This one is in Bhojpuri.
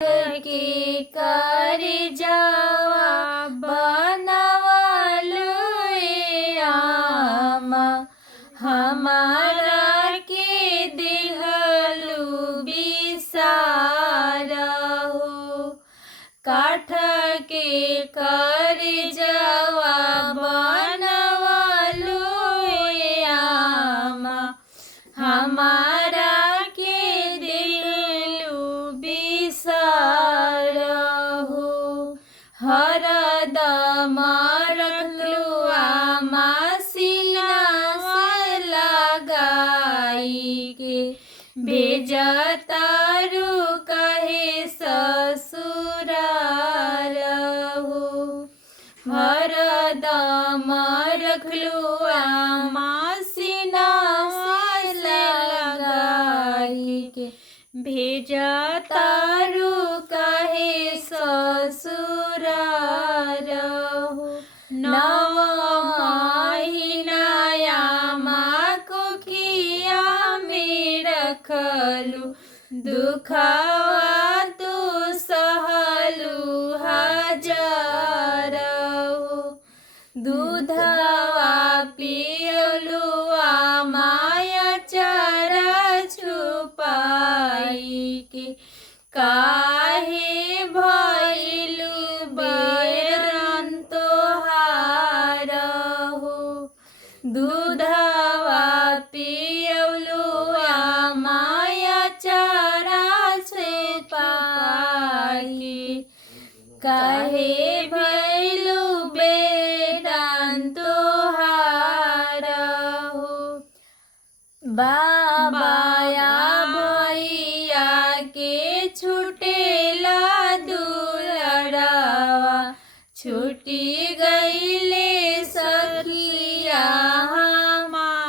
के कर जावा बनवलु ए आमा, हमारा के दिहलु बिसारहु। काठ के कर जावा बनवलु ए आमा, हमारा के दिलु बिसारहु। हरदम रखलु आमा सीना लगाई के, भेजतारु कहे ससुरारहु। हरदम रखलु आमा सीना लगाई के, भेजतारु कहे ससुरारहु। 9 महीना आमा कोखिया में रखलु, दुखवा तू सहलु हजारहु। दूधवा पियलु आमा अचारा छुपाई के, काहे भइलु बैरन तोहारहु। दूधवा पियलु आमा अचारा छुपाई के, काहे भइलु बैरन तोहारहु। बाबाया भैया के छुटेला दुलड़वा, छुटी गईले सखिया हमारहु।